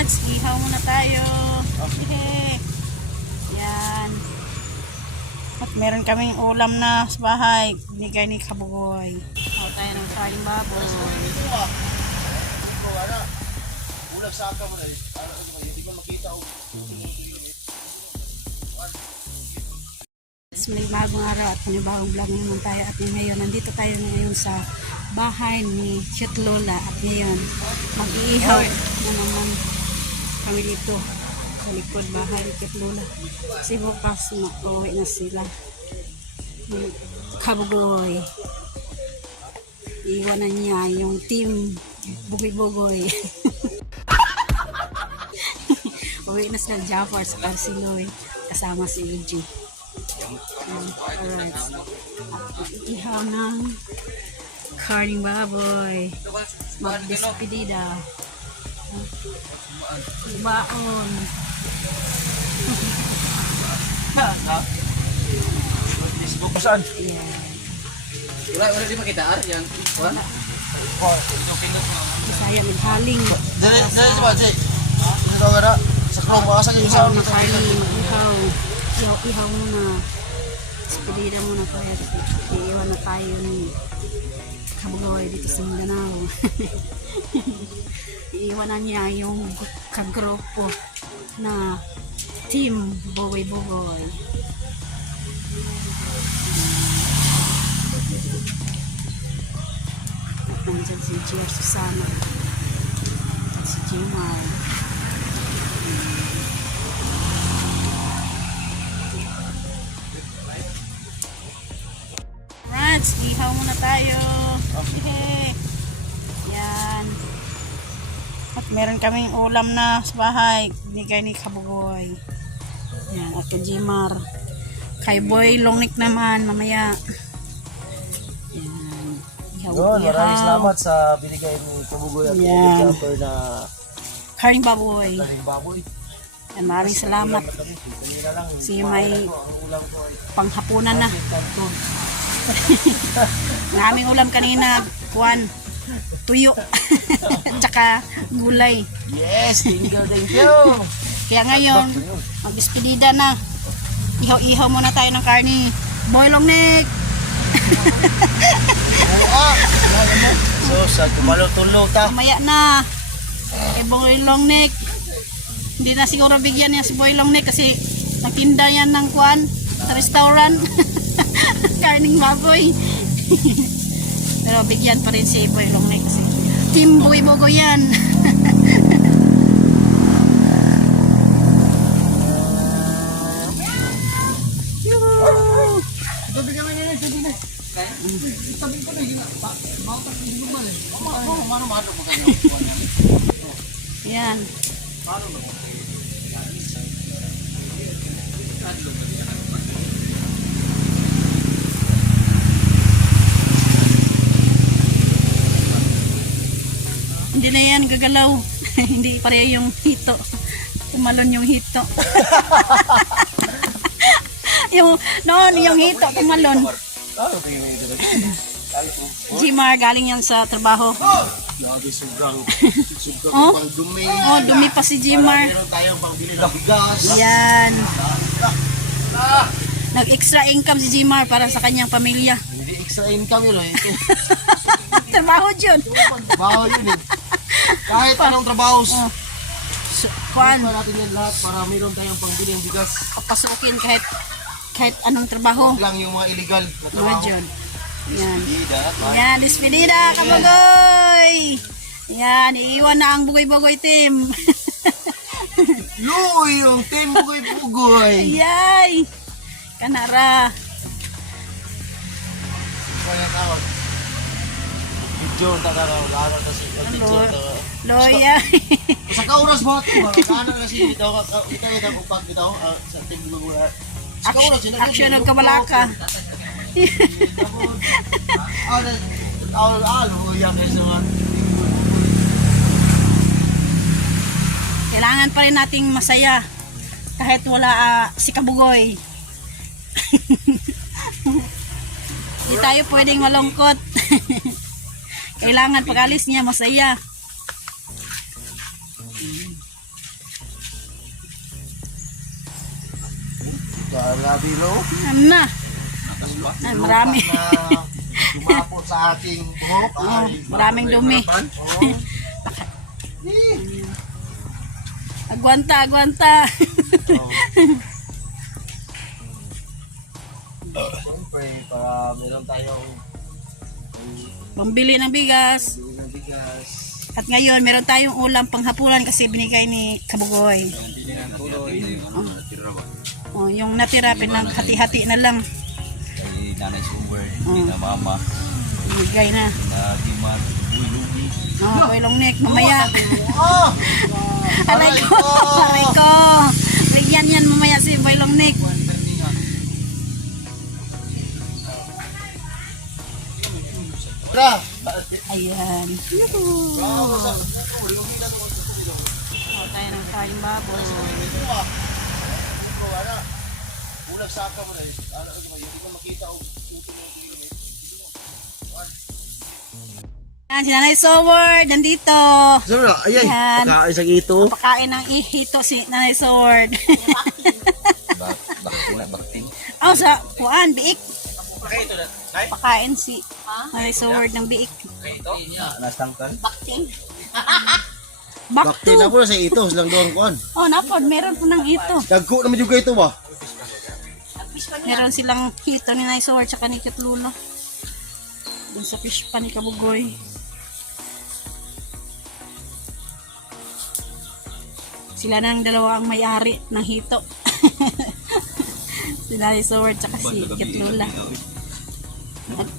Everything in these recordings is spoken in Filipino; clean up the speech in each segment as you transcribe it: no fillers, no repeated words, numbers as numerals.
Rats, ihaw muna tayo. Okay. Yan. At meron kaming ulam na sa bahay. Binigay ni Kabugoy. Ihaw tayo ng kaling baboy. Ulam saka mo na eh. Hindi ko makita. May bagong araw at panibagong vlog naman tayo. At ngayon, nandito tayo ngayon sa bahay ni Chet Lola. At ngayon, mag-iihaw na naman kami dito sa likod bahay ni Chet Lola. Kasi bukas uuwi na sila. Kabugoy. Iwanan niya yung team Bugoy-Bugoy. Uwi na sila Jafar sa Carcinoy kasama si Eugene. Alright. Ihaw ng karning baboy. Magdespedida. Baon. Facebook ko saan? Yeah. Wala di makita yang kuan. Saya haling. Dali si Baji. Dito nga na. Sa krong ko asa yung Ihaw sound. na karning. Ihaw muna. Despedida muna tayo. Iiwan na tayo ni Kabugoy dito sa Mindanao. Iiwanan niya yung kagrupo na team Bugoy-Bugoy. At nandiyan si Gia Susana at si Jimar. Rats, ihaw muna tayo. Okay. Yan. At meron kaming ulam na sa bahay. Binigay ni Kabugoy. Yan, at kay Jimar. Kay Boy Longnik naman, mamaya. Yan. Yun, maraming salamat sa binigay ni Kabugoy at Yan. Jaffer na Karing baboy. karing baboy. Yan, maraming salamat. Kanina lang. Kasi may Ang ulam ko ay panghapunan na. Ang aming ulam kanina, kuwan, tuyo. Tsaka gulay. yes, thank you. Kaya ngayon, mag-despedida na. Ihaw-ihaw muna tayo ng karni. Boy Longnik! So, sa tumalo-tulo ta. Mamaya na. Eh, Boy Longnik. Hindi na siguro bigyan niya si Boy Longnik kasi nagtinda yan ng kuwan sa restaurant. Karning baboy. Pero bigyan pa rin si Boy Longnik kasi team Bugoy-Bugoy yan. Yan. Hindi na yan gagalaw. Hindi pareho yung hito. Tumalon yung hito. yung noon yung hito tumalon. Jimar galing yan sa trabaho. Lagi sobrang Oh? pang dumi. Oh, dumi pa si Jimar. Meron tayong pangbili ng bigas. Yan. Nag-extra income si Jimar para sa kanyang pamilya. Hindi extra income yun eh. Ito. Trabaho yun. Trabaho yun eh. Kahit anong trabaho, Kuan, pa natin yan lahat para meron tayong pangbili ng bigas. papasukin kahit anong trabaho. Huwag lang yung mga illegal na Mga trabaho. dyan. Yan. Bida. Yan, despedida, Kabugoy! Yan, iiwan na ang Bugoy-Bugoy team. Luy, yung team Bugoy-Bugoy. Yay! Kanara. Kaya tawag. Video ang tatawag. Lalo na si video. Loya. Sa kauras mo ito. Kano na si Bitaw. Ikaw yung nagpupag Bitaw sa team Bugoy. Sa kauras yun. Action ng kabalaka. Yan guys naman. Kailangan pa rin nating masaya kahit wala si Kabugoy. Hindi tayo pwedeng malungkot. Kailangan pag alis niya masaya. Grabe lo. Ano na? Ay, marami. Dumapot sa ating buhok. Oh, maraming dumi. Oh. Agwanta, agwanta. Siyempre, para meron tayong Pambili ng bigas. bili ng bigas. At ngayon, meron tayong ulam panghapunan kasi binigay ni Kabugoy. Oh, yung natira, hati-hati na lang. Kay Nanay Super, Oh. na Mama, Binigay na. na Dimar, Bulugi. Oh, Boylong Nick, mamaya. Oh! Aray ko, aray ko. Bigyan yan mamaya si Boylong Nick. Tara! Ayan. Yuhu. Oh, tayo ng kain baboy. Ulag saka mo na eh. Hindi ko makita o Yan, si Nanay Sword, nandito. Sir, ayay. Yan. Pagkain sa ito. Pakain ng ihito si Nanay Sword. Baktin. Oh, sa kuan, biik. Pakain si Nanay Sword ng biik. Nasangkan? Back Bakti na to. po na sa ito. Silang doon kuhan. Oh, napod, meron po ng ito. Dagko naman juga ito ba? Meron silang hito ni Nanay Sword tsaka ni Kitlula. Dun sa fish pan ni Kabugoy. Sila na ang dalawa ang may-ari ng hito. Si Nanay Sword tsaka si Kitlula.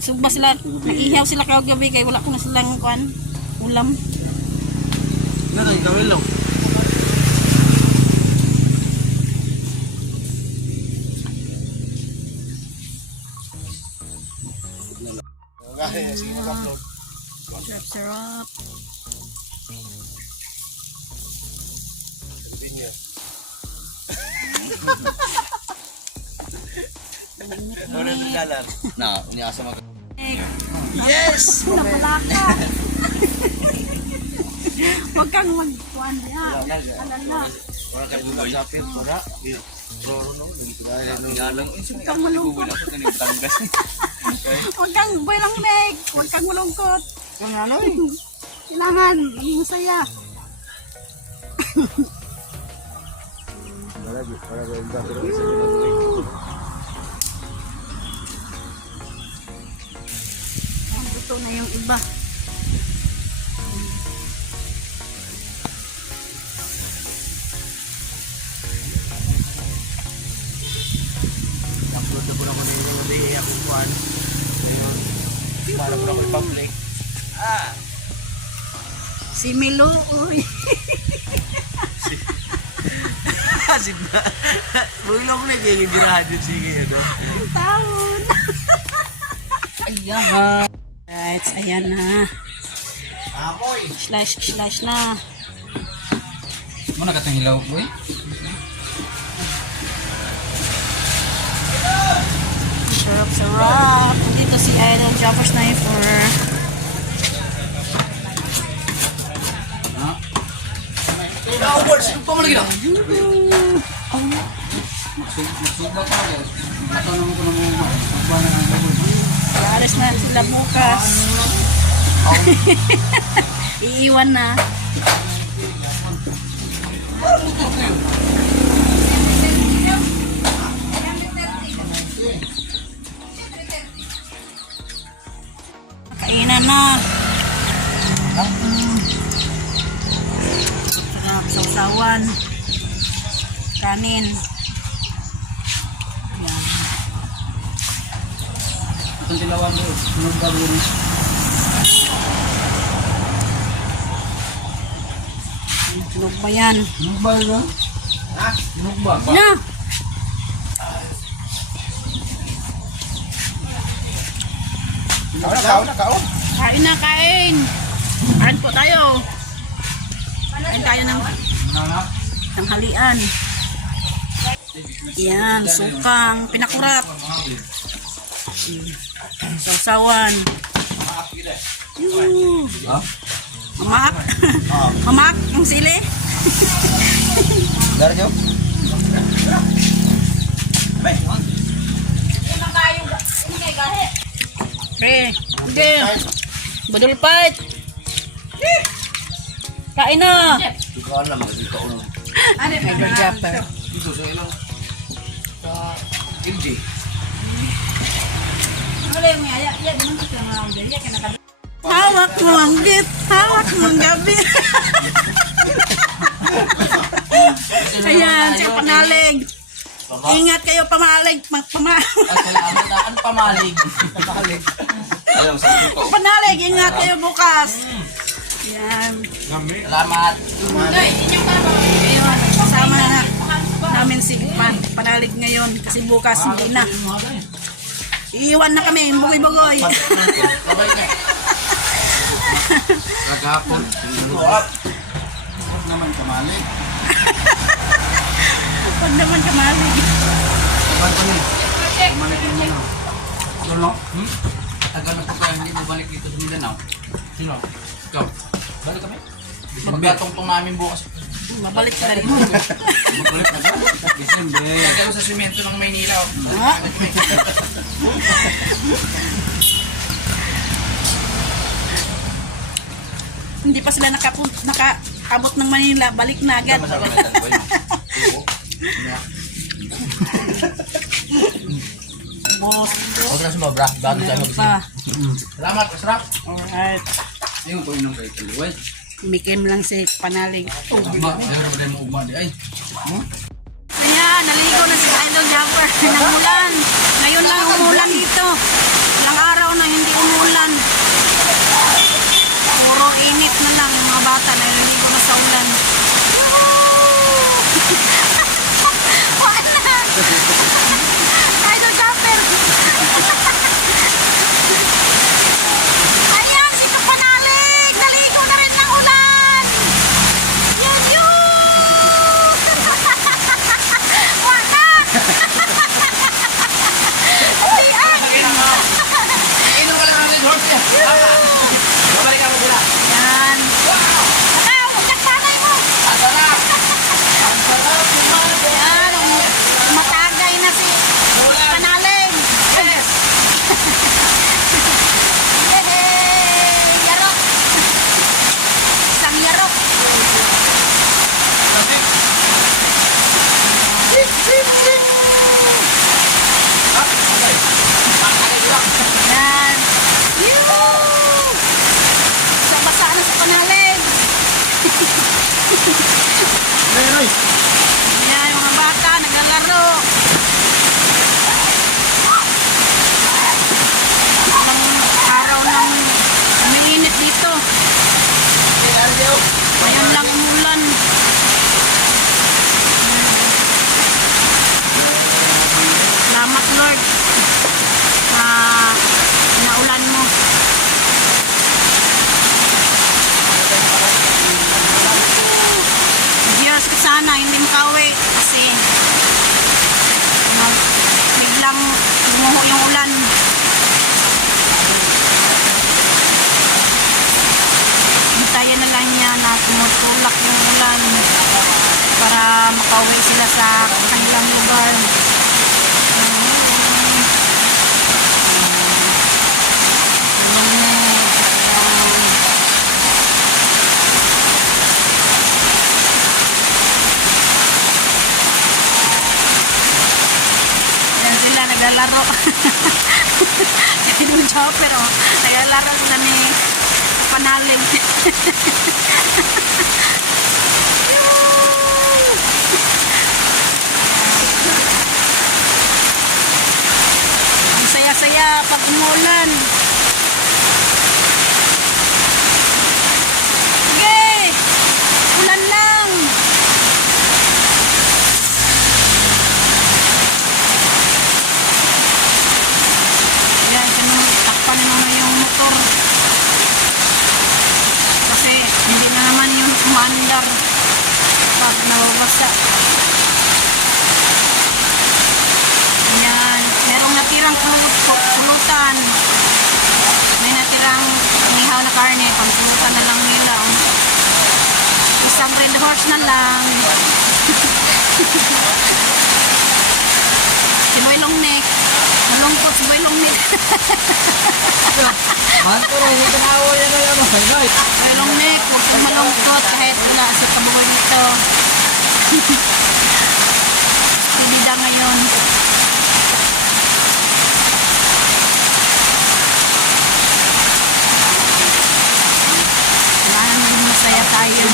Sugba sila, nag-ihaw sila kagabi kay wala ko na silang kuan, ulam. Ano tayo gawin lang? Sige na upload. Sarap, sarap. Ano na dalan? Na, unyasa mag... Yes! Napalaka. Huwag kang mag-kuan niya. Alala. Wala kayo mag-sapit. Wala. Roro no. Ngalang, Huwag kang malungkot. nagugula ko na yung tanggas. Huwag kang Boylong Nick. Huwag kang malungkot. Kung ano eh. Kailangan, maging masaya. Para gawin ba? Pero isa nyo lang. Ito na yung iba. Upload na po na ko na yung rin akong kuhan. Ngayon. Para po na ko i-public. Si Milo. Uy. Kasi na. Bulong na yung girahan yun. Sige yun. Taon. Ayaha! Right, ayan na. Amoy! Slash na. Muna ka hilaw, boy? Sarap. Dito si Idol Jumper Sniper. Awards! Yung pa mo lagi na! Magsuba pa. Matanong ko na mo. Alas na sila bukas. Iiwan na. Kainan na. Sarap, sausawan. Kanin. Yan. Itong tilawan doon. Sunod ka doon. Tunog ba yan? Sunod ba yun? Ha? Sunod ba? Na! Kain na, kain! Kain po tayo. Kain tayo ng tanghalian. Yan, sukang, pinakurat. Sausawan. Ha? Mamak. Mamak, yung sili. Dari nyo? Okay. Badul fight. Kain na. Hindi ko alam, kasi ikaw na. Idol Japper. Dito sa ilang sa LJ. Hawak mo ang git. Hawak mo ang gabi. Ayan, siya panalig. Ingat kayo pamalig. Salamat na. Ano pamalig? Pamalig. Ayaw sa ko. Panalig, ingat kayo bukas. Ayan. Salamat. Ayun, kasama na namin si panalig ngayon kasi bukas hindi na. Iiwan na kami, bugoy-bugoy. Okay ka. Kagapon. Huwag naman kamalig. Huwag naman kamalig. Huwag pa niya. Kamalig mo na. Lolo? Tagal na po kaya hindi mo balik dito sa Mindanao. Sino? Ikaw? Balik kami? Maggatong-tong namin bukas. Mabalik ka rin. Magbalik na ba? December. Kaya sa simento ng Maynila. Hindi pa sila nakaabot ng Manila, balik na agad. Boss. Huwag na sumabra. Bago tayo Meron pa. Salamat, masarap. Alright. Ayun po yun ang kayo taliway. Mikim lang si panalig. Ugma. Ayaw na ba tayo ugma di ay. Ayan, naligo na si Idol Japper ng ulan. Ngayon lang umulan dito. Ilang araw na hindi umulan. Puro init na lang yung mga bata. Naliligo na sa ulan. Idol Japper. Ayan, sino panalig? Naligo na rin ng ulan. Yan yun. Wala. Hindi Inom ka lang ng horse niya. Babalik ako sila. Yan. Ano, huwag kang tanay mo. Masarap. Yan, matagay na si panalig. Yes. Yehey! Yarok. Isang yarok. Yan. Yoo! Basa na sa panalig. Yan, yung mga bata, naglalaro. Ibang araw ng umiinit dito. Ngayon lang umulan. Salamat Lord na naulan mo. Diyos ko sana hindi makauwi kasi biglang gumuho yung ulan. Hintayin na lang niya na tumutulak yung ulan para makauwi sila sa kanilang lugar. Yan sila naglalaro. Idol Japper, oh. Naglalaro na ni panalig. Ang saya-saya pag umulan. Sige! Ulan lang! Ayan, takpan mo na yung motor. Kasi hindi na naman yung umandar pag nababasa. Ayan, merong natirang pulutan. May natirang inihaw na karne, pangpulutan na lang nila. Isang red horse na lang. Si malungkot si Boy Longnik. Manto rin, ito na ako yan na lang. Boy Longnik, huwag kang malungkot kahit wala sa kabuhay nito. Pinida ngayon. Kailangan maging masaya tayo.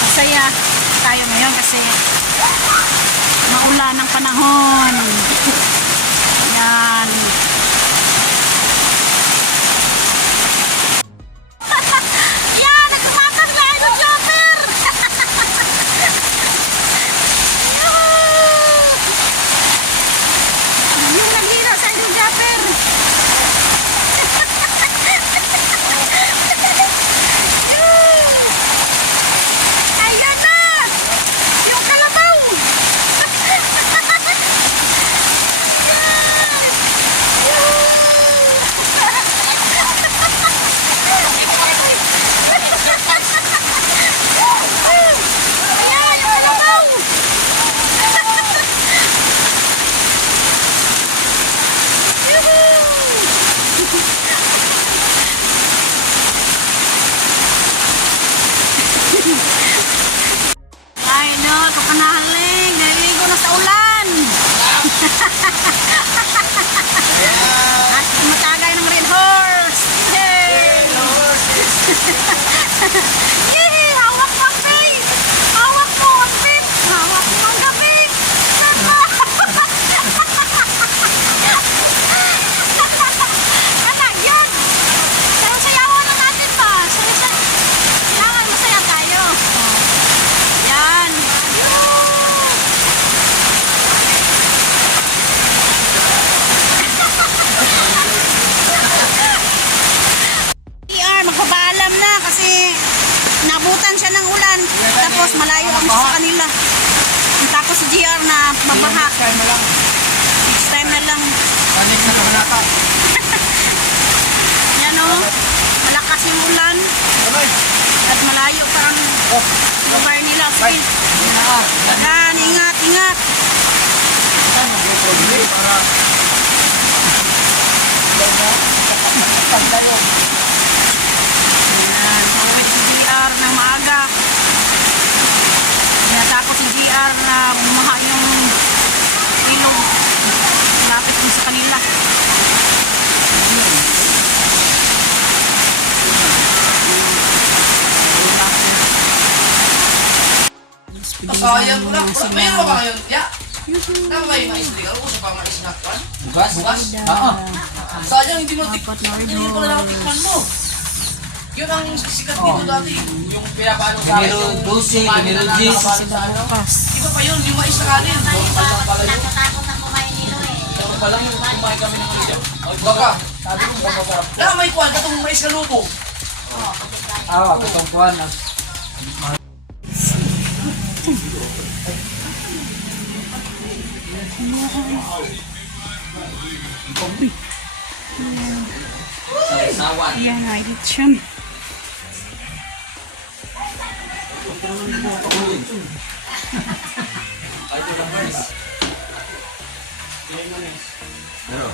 Masaya tayo ngayon kasi maulan ang panahon. Yan. Yan! Nagkumakas na ng chopper! Yung naghira sa ng chopper! Ayan na! Yung kalabaw! Ayan, yung kalabaw! Ay no, kapanahaling, naliligo na sa ulan. At tumatagay ng red horse. Yay! Yay! Hawak mo ang vape! Hawak mo ang vape! Hawak mo ang gabi! Anak, yan! Sayaw-sayawan na natin pa. Kailangan masaya tayo. Yan. TR, magpapaalam na kasi nabutan siya ng ulan. Tapos malayo kami sa kanila. Tapos si GR na mabaha. Next time na lang. Panik na naman ako. Yan o. Malakas yung ulan. At malayo pa ang lugar nila. Sige. Yan, ingat, ingat. Yan, uuwi si GR ng maaga. Natakot si GR na bumaha yung ilong. Lapit mo sa kanila. Sayang ko lang. Mayroon ba kayo? Ya. Nang may maisligaw ko sa pang-snack pan? Bukas? Bukas? Oo. Sayang hindi mo tikman. Hindi mo pala nakatikman mo. Yun ang sikat dito dati. Yung pinapaano sa akin. Numero 12, numero 10. Iba pa yun, yung mais na kanin. Natatakot ang kumain nilo eh. Ito pa lang yung kumain kami ng ulit. Baka, sabi ko baka sarap. Lang may kuwan, katong mais na lupo. Katong kuwan. Sawan. Yan, edit siya. Pero.